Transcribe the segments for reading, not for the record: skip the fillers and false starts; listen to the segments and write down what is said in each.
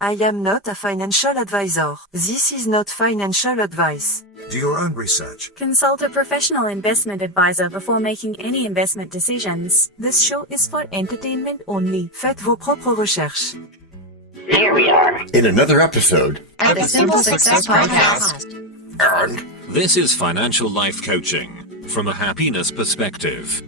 I am not a financial advisor. This is not financial advice. Do your own research. Consult a professional investment advisor before making any investment decisions. This show is for entertainment only. Faites vos propres recherches. Here we are in another episode of the Simple Success Podcast. And this is financial life coaching from a happiness perspective.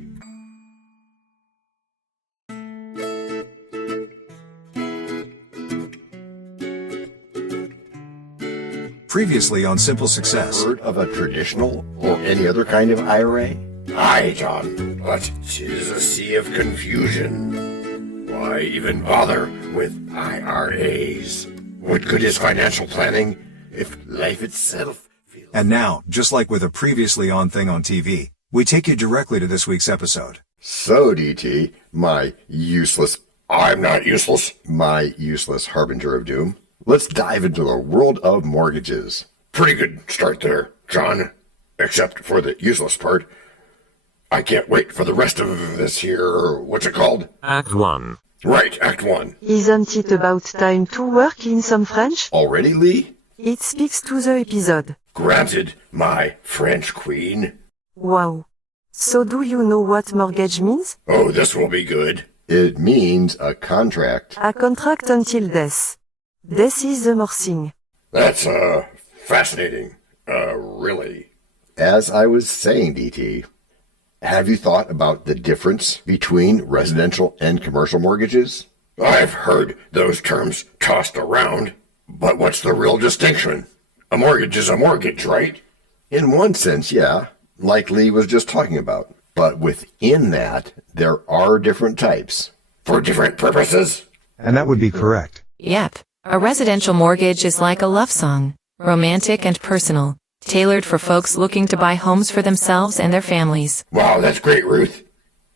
Previously on Simple Success. heard of a traditional or any other kind of IRA? Aye, John, but 'tis a sea of confusion. Why even bother with IRAs? What good is financial planning if life itself feels... And now, just like with a previously on thing on TV, we take you directly to this week's episode. So, DT, my useless harbinger of doom, let's dive into the world of mortgages. Pretty good start there, John. Except for the useless part. I can't wait for the rest of this here, what's it called? Act 1. Right, Act 1. Isn't it about time to work in some French? Already, Lee? It speaks to the episode. Granted, my French queen. Wow. So do you know what mortgage means? Oh, this will be good. It means a contract. A contract until death. Death is the more thing. That's, fascinating. Really. As I was saying, DT, have you thought about the difference between residential and commercial mortgages? I've heard those terms tossed around, but what's the real distinction? A mortgage is a mortgage, right? In one sense, yeah, like Lee was just talking about. But within that, there are different types. For different purposes? And that would be correct. Yep. A residential mortgage is like a love song, romantic and personal, tailored for folks looking to buy homes for themselves and their families. Wow, that's great, Ruth.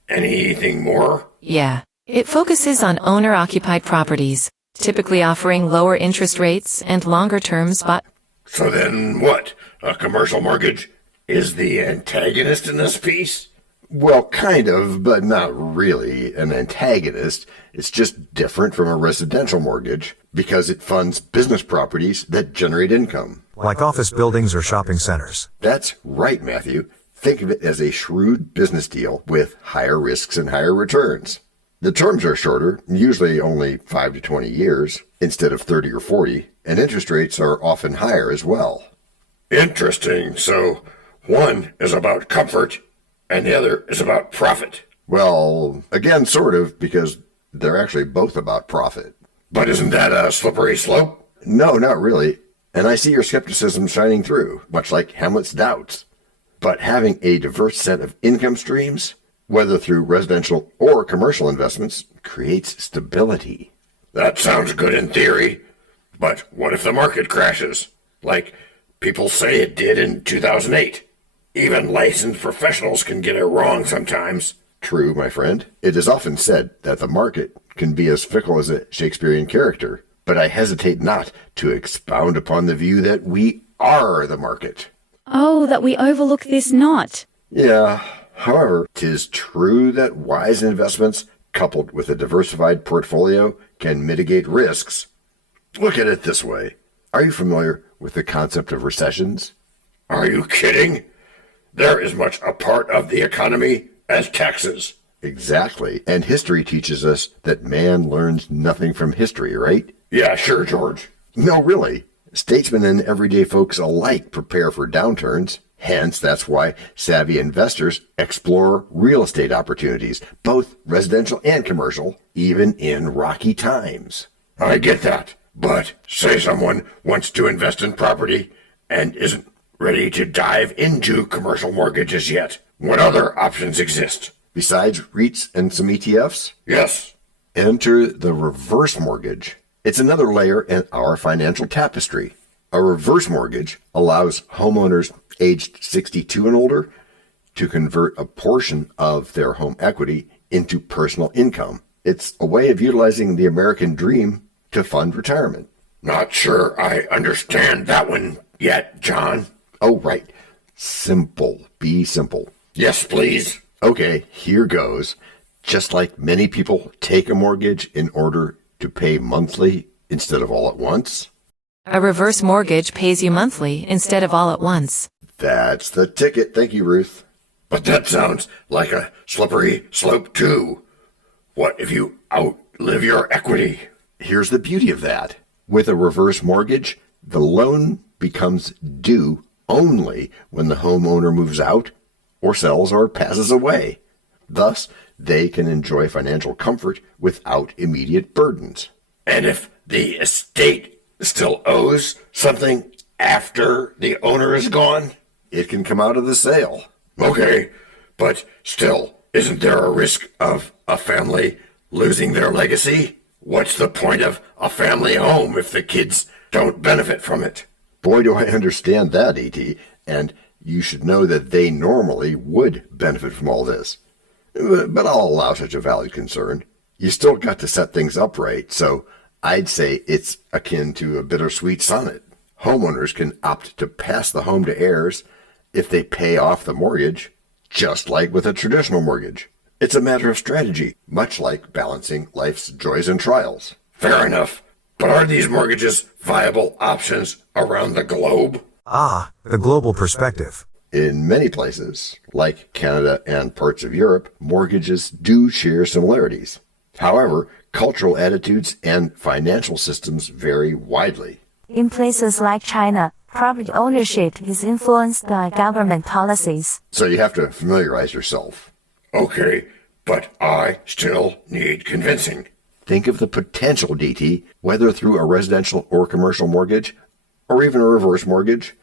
Anything more? Yeah. It focuses on owner-occupied properties, typically offering lower interest rates and longer terms, but... So then what? A commercial mortgage is the antagonist in this piece? Well, kind of, but not really an antagonist. It's just different from a residential mortgage because it funds business properties that generate income. Like office buildings or shopping centers. That's right, Matthew. Think of it as a shrewd business deal with higher risks and higher returns. The terms are shorter, usually only 5 to 20 years, instead of 30 or 40, and interest rates are often higher as well. Interesting. So one is about comfort, and the other is about profit. Well, again, sort of, because they're actually both about profit. But isn't that a slippery slope? No, not really. And I see your skepticism shining through, much like Hamlet's doubts. But having a diverse set of income streams, whether through residential or commercial investments, creates stability. That sounds good in theory. But what if the market crashes? Like people say it did in 2008. Even licensed professionals can get it wrong sometimes. True, my friend. It is often said that the market can be as fickle as a Shakespearean character, but I hesitate not to expound upon the view that we are the market. Oh, that we overlook this not. Yeah, however, 'tis true that wise investments, coupled with a diversified portfolio, can mitigate risks. Look at it this way. Are you familiar with the concept of recessions? Are you kidding? They're as much a part of the economy as taxes. Exactly. And history teaches us that man learns nothing from history, right? Yeah, sure, George. No, really. Statesmen and everyday folks alike prepare for downturns. Hence, that's why savvy investors explore real estate opportunities, both residential and commercial, even in rocky times. I get that. But say someone wants to invest in property and isn't ready to dive into commercial mortgages yet. What other options exist? Besides REITs and some ETFs? Yes. Enter the reverse mortgage. It's another layer in our financial tapestry. A reverse mortgage allows homeowners aged 62 and older to convert a portion of their home equity into personal income. It's a way of utilizing the American dream to fund retirement. Not sure I understand that one yet, John. Oh, right. Simple. Be simple. Yes, please. Okay, here goes. Just like many people take a mortgage in order to pay monthly instead of all at once. A reverse mortgage pays you monthly instead of all at once. That's the ticket. Thank you, Ruth. But that sounds like a slippery slope too. What if you outlive your equity? Here's the beauty of that. With a reverse mortgage, the loan becomes due only when the homeowner moves out or sells or passes away. Thus, they can enjoy financial comfort without immediate burdens. And if the estate still owes something after the owner is gone? It can come out of the sale. Okay, but still, isn't there a risk of a family losing their legacy? What's the point of a family home if the kids don't benefit from it? Boy, do I understand that, E.T., and you should know that they normally would benefit from all this. But I'll allow such a valid concern. You still got to set things up right, so I'd say it's akin to a bittersweet sonnet. Homeowners can opt to pass the home to heirs if they pay off the mortgage, just like with a traditional mortgage. It's a matter of strategy, much like balancing life's joys and trials. Fair enough. But are these mortgages viable options around the globe? Ah, the global perspective. In many places, like Canada and parts of Europe, mortgages do share similarities. However, cultural attitudes and financial systems vary widely. In places like China, property ownership is influenced by government policies. So you have to familiarize yourself. Okay, but I still need convincing. Think of the potential, DT, whether through a residential or commercial mortgage, or even a reverse mortgage.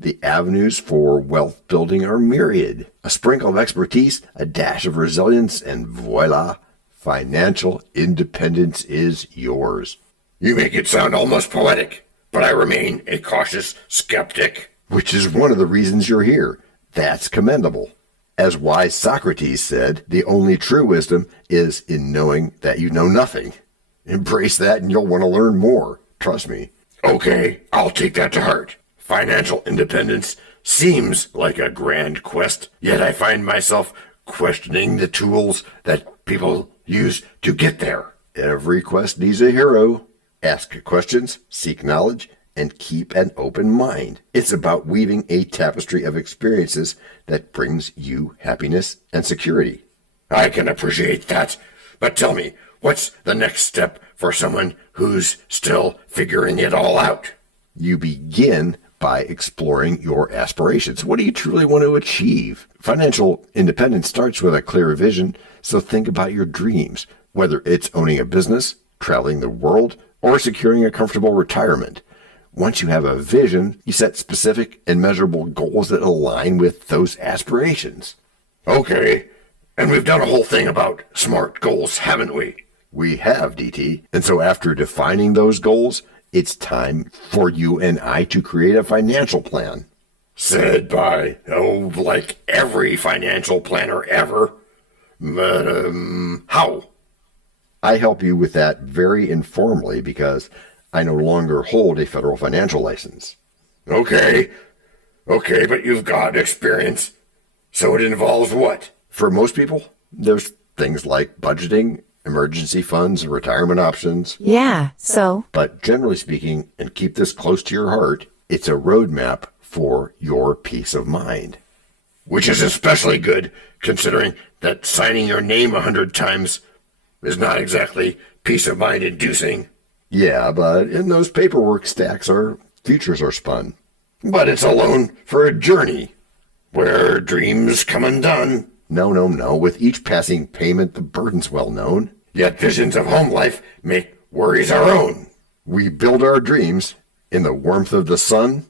The avenues for wealth building are myriad. A sprinkle of expertise, a dash of resilience, and voila, financial independence is yours. You make it sound almost poetic, but I remain a cautious skeptic. Which is one of the reasons you're here. That's commendable. As wise Socrates said, the only true wisdom is in knowing that you know nothing. Embrace that and you'll want to learn more. Trust me. Okay, I'll take that to heart. Financial independence seems like a grand quest, yet I find myself questioning the tools that people use to get there. Every quest needs a hero. Ask questions, seek knowledge, and keep an open mind. It's about weaving a tapestry of experiences that brings you happiness and security. I can appreciate that, but tell me, what's the next step for someone who's still figuring it all out? You begin by exploring your aspirations. What do you truly want to achieve? Financial independence starts with a clear vision, so think about your dreams, whether it's owning a business, traveling the world, or securing a comfortable retirement. Once you have a vision, you set specific and measurable goals that align with those aspirations. Okay, and we've done a whole thing about SMART goals, haven't we? We have, DT. And so after defining those goals, it's time for you and I to create a financial plan. Said by, like every financial planner ever. But, how? I help you with that very informally because I no longer hold a federal financial license. Okay, but you've got experience. So it involves what? For most people, there's things like budgeting, emergency funds, and retirement options. Yeah, so? But generally speaking, and keep this close to your heart, it's a roadmap for your peace of mind. Which is especially good, considering that signing your name 100 times is not exactly peace of mind inducing. Yeah, but in those paperwork stacks, our futures are spun. But it's a loan for a journey, where dreams come undone. No. With each passing payment, the burden's well known. Yet visions of home life make worries our own. We build our dreams in the warmth of the sun.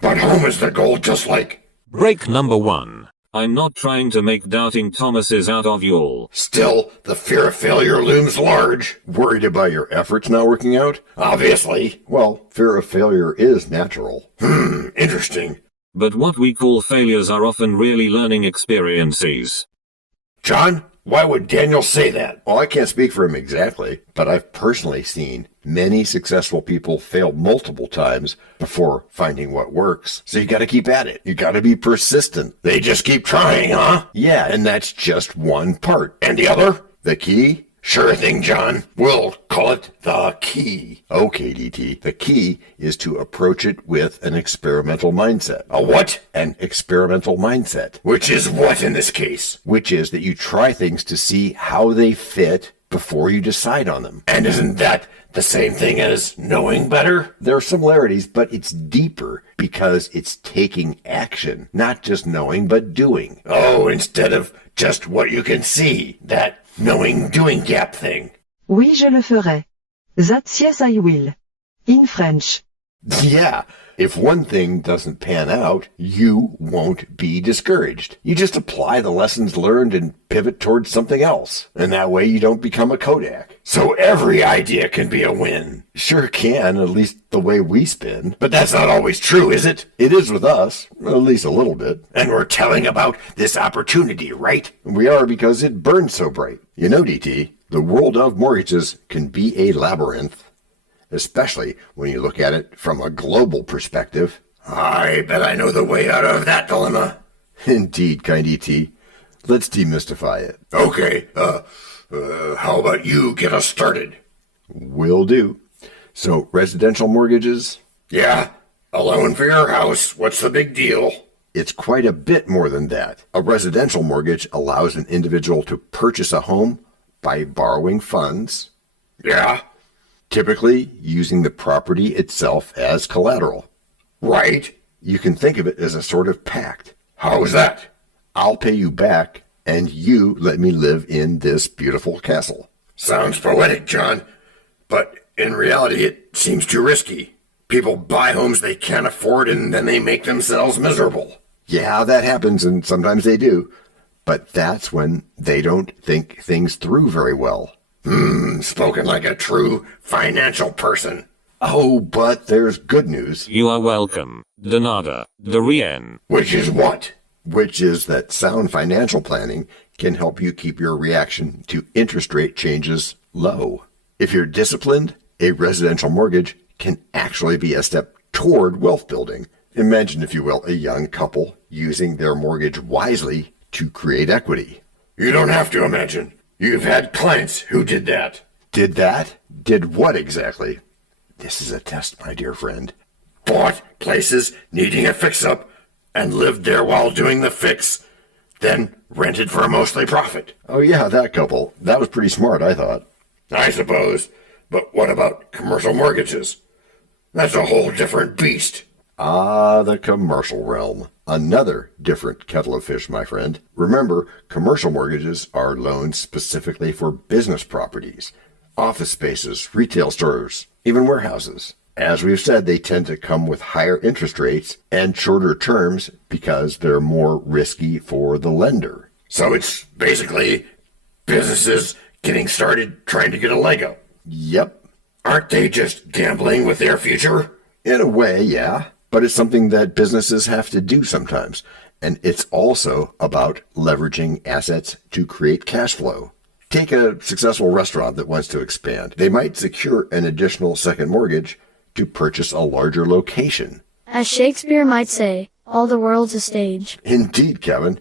But home is the goal, just like... Break number 1. I'm not trying to make doubting Thomases out of you all. Still, the fear of failure looms large. Worried about your efforts not working out? Obviously. Well, fear of failure is natural. Interesting. But what we call failures are often really learning experiences. John, why would Daniel say that? Well, I can't speak for him exactly, but I've personally seen many successful people fail multiple times before finding what works. So you got to keep at it. You got to be persistent. They just keep trying, huh? Yeah, and that's just one part. And the other? The key? Sure thing, John. We'll call it the key. Okay, DT. The key is to approach it with an experimental mindset. A what? An experimental mindset. Which is what in this case? Which is that you try things to see how they fit before you decide on them. And isn't that the same thing as knowing better? There are similarities, but it's deeper because it's taking action, not just knowing, but doing. Oh, instead of just what you can see, that knowing-doing gap thing. Oui, je le ferai. That's yes, I will. In French. Yeah, if one thing doesn't pan out, you won't be discouraged. You just apply the lessons learned and pivot towards something else. And that way you don't become a Kodak. So every idea can be a win. Sure can, at least the way we spin. But that's not always true, is it? It is with us, at least a little bit. And we're telling about this opportunity, right? We are because it burns so bright. You know, DT, the world of mortgages can be a labyrinth. Especially when you look at it from a global perspective. I bet I know the way out of that dilemma. Indeed, kind ET. Let's demystify it. Okay, how about you get us started? Will do. So, residential mortgages? Yeah, a loan for your house. What's the big deal? It's quite a bit more than that. A residential mortgage allows an individual to purchase a home by borrowing funds. Yeah. Typically using the property itself as collateral. Right. You can think of it as a sort of pact. How's that? I'll pay you back, and you let me live in this beautiful castle. Sounds poetic, John. But in reality, it seems too risky. People buy homes they can't afford, and then they make themselves miserable. Yeah, that happens, and sometimes they do. But that's when they don't think things through very well. Spoken like a true financial person. Oh, but there's good news. You are welcome, Donada, the Rien. Which is what? Which is that sound financial planning can help you keep your reaction to interest rate changes low. If you're disciplined, a residential mortgage can actually be a step toward wealth building. Imagine, if you will, a young couple using their mortgage wisely to create equity. You don't have to imagine. You've had clients who did that. Did that? Did what exactly? This is a test, my dear friend. Bought places needing a fix-up and lived there while doing the fix, then rented for a mostly profit. Oh yeah, that couple. That was pretty smart, I thought. I suppose. But what about commercial mortgages? That's a whole different beast. Ah, the commercial realm. Another different kettle of fish, my friend. Remember, commercial mortgages are loans specifically for business properties, office spaces, retail stores, even warehouses. As we've said, they tend to come with higher interest rates and shorter terms because they're more risky for the lender. So it's basically businesses getting started trying to get a leg up. Yep. Aren't they just gambling with their future? In a way, yeah. But it's something that businesses have to do sometimes. And it's also about leveraging assets to create cash flow. Take a successful restaurant that wants to expand. They might secure an additional second mortgage to purchase a larger location. As Shakespeare might say, all the world's a stage. Indeed, Kevin.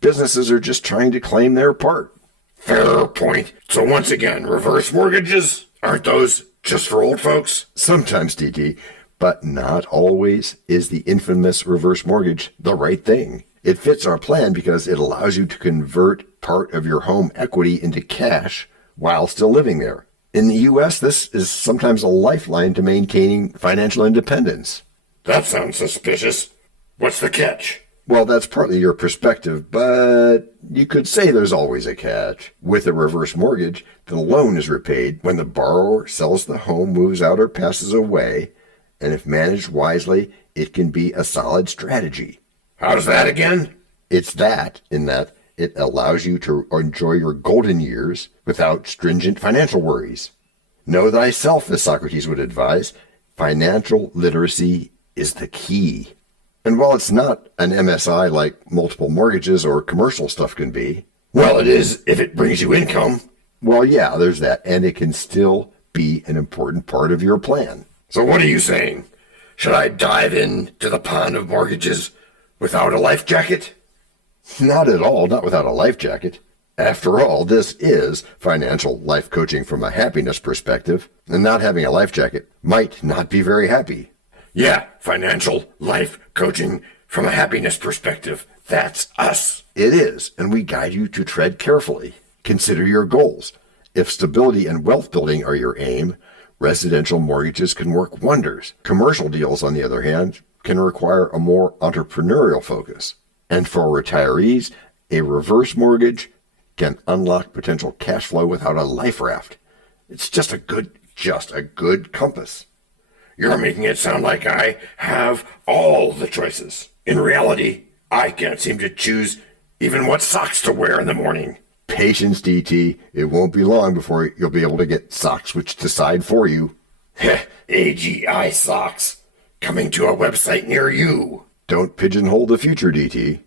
Businesses are just trying to claim their part. Fair point. So once again, reverse mortgages? Aren't those just for old folks? Sometimes, DT. But not always is the infamous reverse mortgage the right thing. It fits our plan because it allows you to convert part of your home equity into cash while still living there. In the U.S., this is sometimes a lifeline to maintaining financial independence. That sounds suspicious. What's the catch? Well, that's partly your perspective, but you could say there's always a catch. With a reverse mortgage, the loan is repaid when the borrower sells the home, moves out, or passes away. And if managed wisely, it can be a solid strategy. How's that again? It's that, in that it allows you to enjoy your golden years without stringent financial worries. Know thyself, as Socrates would advise. Financial literacy is the key. And while it's not an MSI like multiple mortgages or commercial stuff can be. Well, it is if it brings you income. Well, yeah, there's that. And it can still be an important part of your plan. So what are you saying? Should I dive into the pond of mortgages without a life jacket? Not at all, not without a life jacket. After all, this is financial life coaching from a happiness perspective, and not having a life jacket might not be very happy. Yeah, financial life coaching from a happiness perspective. That's us. It is, and we guide you to tread carefully. Consider your goals. If stability and wealth building are your aim, residential mortgages can work wonders. Commercial deals, on the other hand, can require a more entrepreneurial focus. And for retirees, a reverse mortgage can unlock potential cash flow without a life raft. It's just a good compass. You're making it sound like I have all the choices. In reality, I can't seem to choose even what socks to wear in the morning. Patience, DT. It won't be long before you'll be able to get socks which decide for you. AGI socks. Coming to a website near you. Don't pigeonhole the future, DT.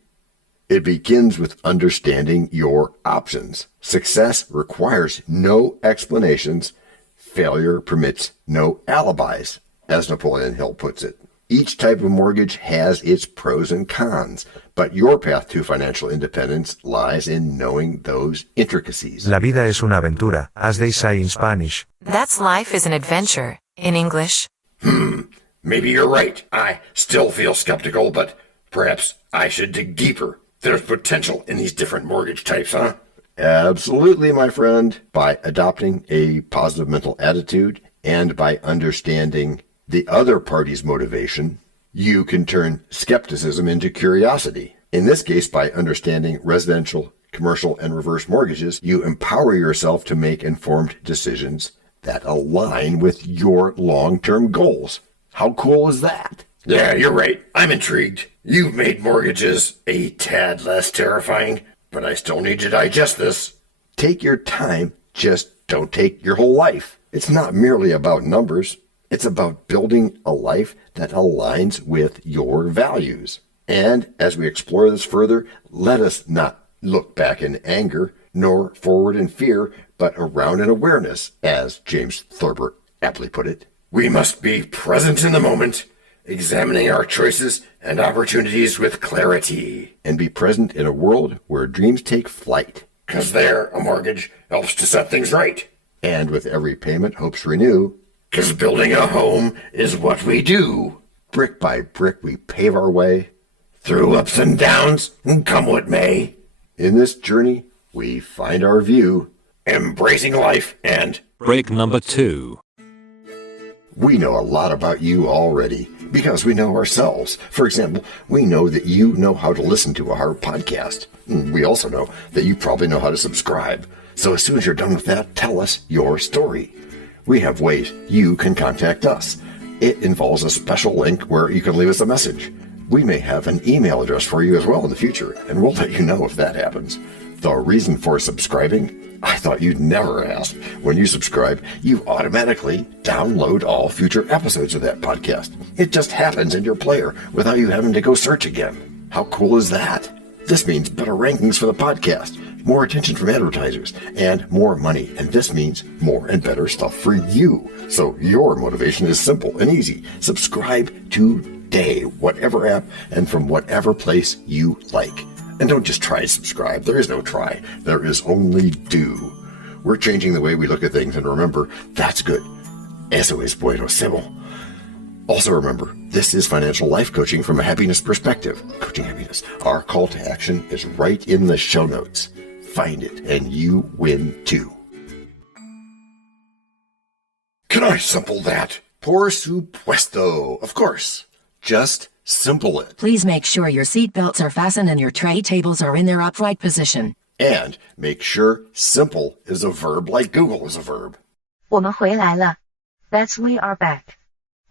It begins with understanding your options. Success requires no explanations. Failure permits no alibis, as Napoleon Hill puts it. Each type of mortgage has its pros and cons, but your path to financial independence lies in knowing those intricacies. La vida es una aventura, as they say in Spanish. That's life is an adventure, in English. Maybe you're right. I still feel skeptical, but perhaps I should dig deeper. There's potential in these different mortgage types, huh? Absolutely, my friend. By adopting a positive mental attitude and by understanding the other party's motivation, you can turn skepticism into curiosity. In this case, by understanding residential, commercial, and reverse mortgages, you empower yourself to make informed decisions that align with your long-term goals. How cool is that? Yeah, you're right. I'm intrigued. You've made mortgages a tad less terrifying, but I still need to digest this. Take your time, just don't take your whole life. It's not merely about numbers. It's about building a life that aligns with your values. And as we explore this further, let us not look back in anger, nor forward in fear, but around in awareness, as James Thorber aptly put it. We must be present in the moment, examining our choices and opportunities with clarity. And be present in a world where dreams take flight. 'Cause there, a mortgage helps to set things right. And with every payment, hopes renew. 'Cause building a home is what we do. Brick by brick, we pave our way. Through ups and downs, and come what may. In this journey, we find our view. Embracing life and... Break number 2. We know a lot about you already because we know ourselves. For example, we know that you know how to listen to our podcast. We also know that you probably know how to subscribe. So as soon as you're done with that, tell us your story. We have ways you can contact us. It involves a special link where you can leave us a message. We may have an email address for you as well in the future, and we'll let you know if that happens. The reason for subscribing? I thought you'd never ask. When you subscribe, you automatically download all future episodes of that podcast. It just happens in your player without you having to go search again. How cool is that? This means better rankings for the podcast, more attention from advertisers, and more money. And this means more and better stuff for you. So your motivation is simple and easy. Subscribe today, whatever app and from whatever place you like. And don't just try to subscribe. There is no try. There is only do. We're changing the way we look at things, and remember, that's good. Eso es buenísimo. Also remember, this is financial life coaching from a happiness perspective. Coaching happiness. Our call to action is right in the show notes. Find it, and you win too. Can I simple that? Por supuesto. Of course. Just simple it. Please make sure your seatbelts are fastened and your tray tables are in their upright position. And make sure simple is a verb like Google is a verb. 我们回来了. That's we are back.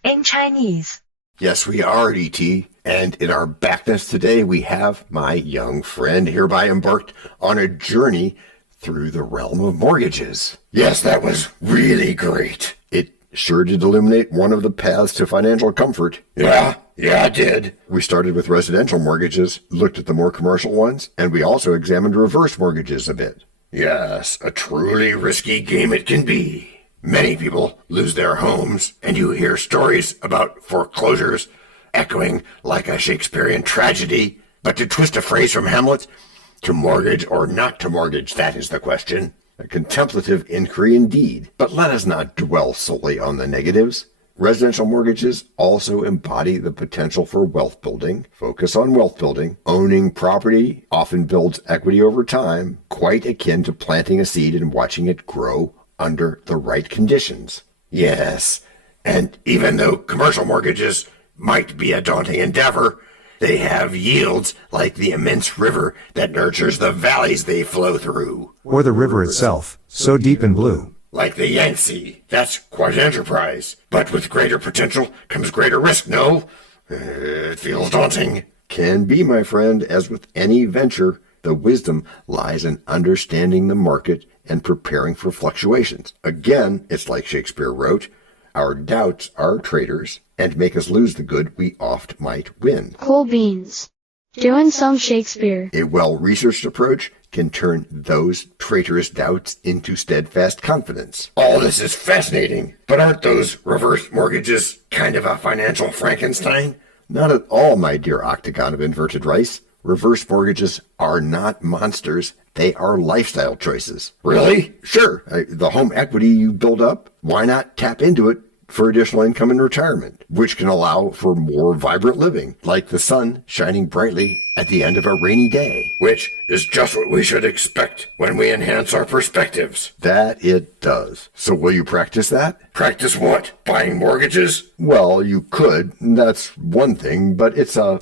In Chinese. Yes, we are, DT. And in our backness today, we have my young friend hereby embarked on a journey through the realm of mortgages. Yes, that was really great. It sure did illuminate one of the paths to financial comfort. Yeah, it did. We started with residential mortgages, looked at the more commercial ones, and we also examined reverse mortgages a bit. Yes, a truly risky game it can be. Many people lose their homes, and you hear stories about foreclosures echoing like a Shakespearean tragedy. But to twist a phrase from Hamlet, To mortgage or not to mortgage, that is the question. A contemplative inquiry indeed. But let us not dwell solely on the negatives. Residential mortgages also embody the potential for wealth building. Focus on wealth building. Owning property often builds equity over time, quite akin to planting a seed and watching it grow under the right conditions. Yes, and even though commercial mortgages might be a daunting endeavor, they have yields like the immense river that nurtures the valleys they flow through. Or the river itself, so deep and blue. Like the Yangtze. That's quite an enterprise. But with greater potential comes greater risk, no? It feels daunting. Can be, my friend. As with any venture, the wisdom lies in understanding the market and preparing for fluctuations. Again, it's like Shakespeare wrote, our doubts are traitors and make us lose the good we oft might win. Cool beans. Doing some Shakespeare. A well-researched approach can turn those traitorous doubts into steadfast confidence. All this is fascinating, but aren't those reverse mortgages kind of a financial Frankenstein? Not at all, my dear octagon of inverted rice. Reverse mortgages are not monsters. They are lifestyle choices. Really? Sure. The home equity you build up, why not tap into it for additional income in retirement, which can allow for more vibrant living, like the sun shining brightly at the end of a rainy day. Which is just what we should expect when we enhance our perspectives. That it does. So will you practice that? Practice what? Buying mortgages? Well, you could. That's one thing, but it's a...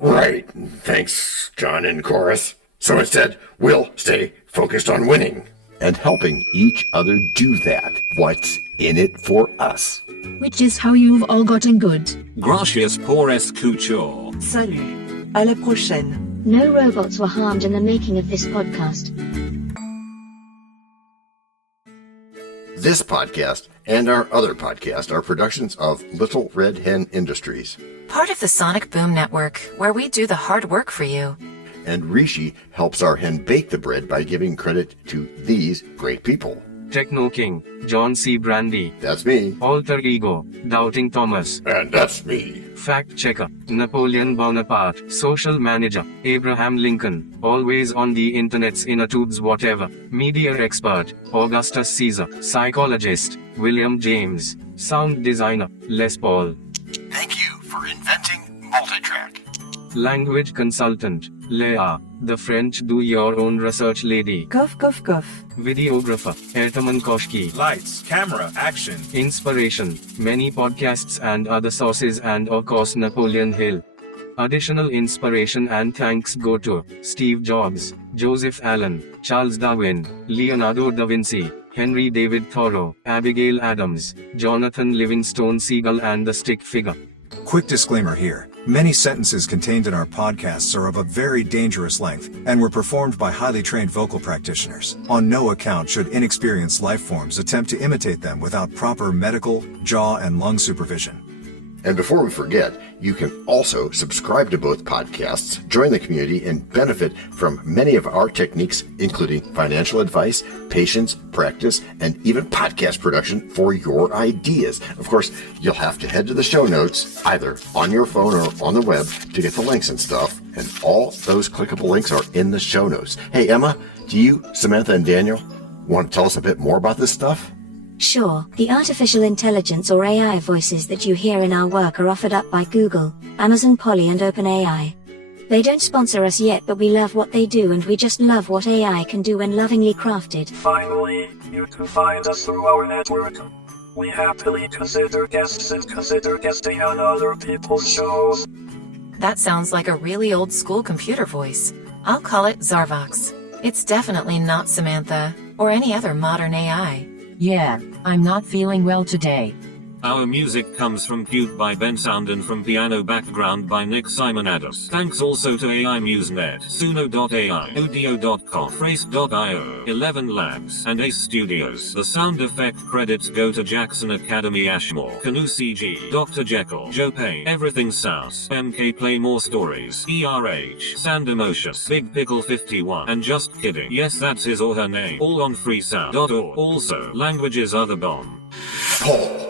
Right. Thanks, John in chorus. So instead, we'll stay focused on winning. And helping each other do that. What's in it for us? Which is how you've all gotten good. Gracias por escuchar. Salut. À la prochaine. No robots were harmed in the making of this podcast. This podcast and our other podcast are productions of Little Red Hen Industries. Part of the Sonic Boom Network, where we do the hard work for you. And Rishi helps our hen bake the bread by giving credit to these great people. Techno King, John Brandy. That's me. Alter Ego, Doubting Thomas. And that's me. Fact Checker, Napoleon Bonaparte. Social Manager, Abraham Lincoln. Always on the internet's inner tubes whatever. Media Expert, Augustus Caesar. Psychologist, William James. Sound Designer, Les Paul. Thank you for inventing multitrack. Language Consultant, Leah, the French do-your-own research lady. Cough, cough, cough. Videographer, Etomon Koshki. Lights, camera, action. Inspiration, many podcasts and other sources and of course Napoleon Hill. Additional inspiration and thanks go to Steve Jobs, Joseph Allen, Charles Darwin, Leonardo da Vinci, Henry David Thoreau, Abigail Adams, Jonathan Livingstone Seagull and the Stick Figure. Quick disclaimer here. Many sentences contained in our podcasts are of a very dangerous length, and were performed by highly trained vocal practitioners. On no account should inexperienced life forms attempt to imitate them without proper medical, jaw, and lung supervision. And before we forget, you can also subscribe to both podcasts, join the community, and benefit from many of our techniques, including financial advice, patience, practice, and even podcast production for your ideas. Of course, you'll have to head to the show notes, either on your phone or on the web, to get the links and stuff. And all those clickable links are in the show notes. Hey, Emma, do you, Samantha, and Daniel want to tell us a bit more about this stuff? Sure, the artificial intelligence or AI voices that you hear in our work are offered up by Google, Amazon Polly and OpenAI. They don't sponsor us yet, but we love what they do and we just love what AI can do when lovingly crafted. Finally, you can find us through our network. We happily consider guests and consider guesting on other people's shows. That sounds like a really old school computer voice. I'll call it Zarvox. It's definitely not Samantha, or any other modern AI. Yeah, I'm not feeling well today. Our music comes from Cute by Ben Sound and from Piano Background by Nick Simonados. Thanks also to AI MuseNet, Suno.ai, Audio.com, Phrase.io, 11 Labs, and Ace Studios. The sound effect credits go to Jackson Academy Ashmore, Canoe CG, Dr. Jekyll, Joe Payne, Everything Sounds, MK Play More Stories, ERH, Sand Emotions, Big Pickle 51, and Just Kidding. Yes, that's his or her name. All on freesound.org. Also, languages are the bomb. Paul.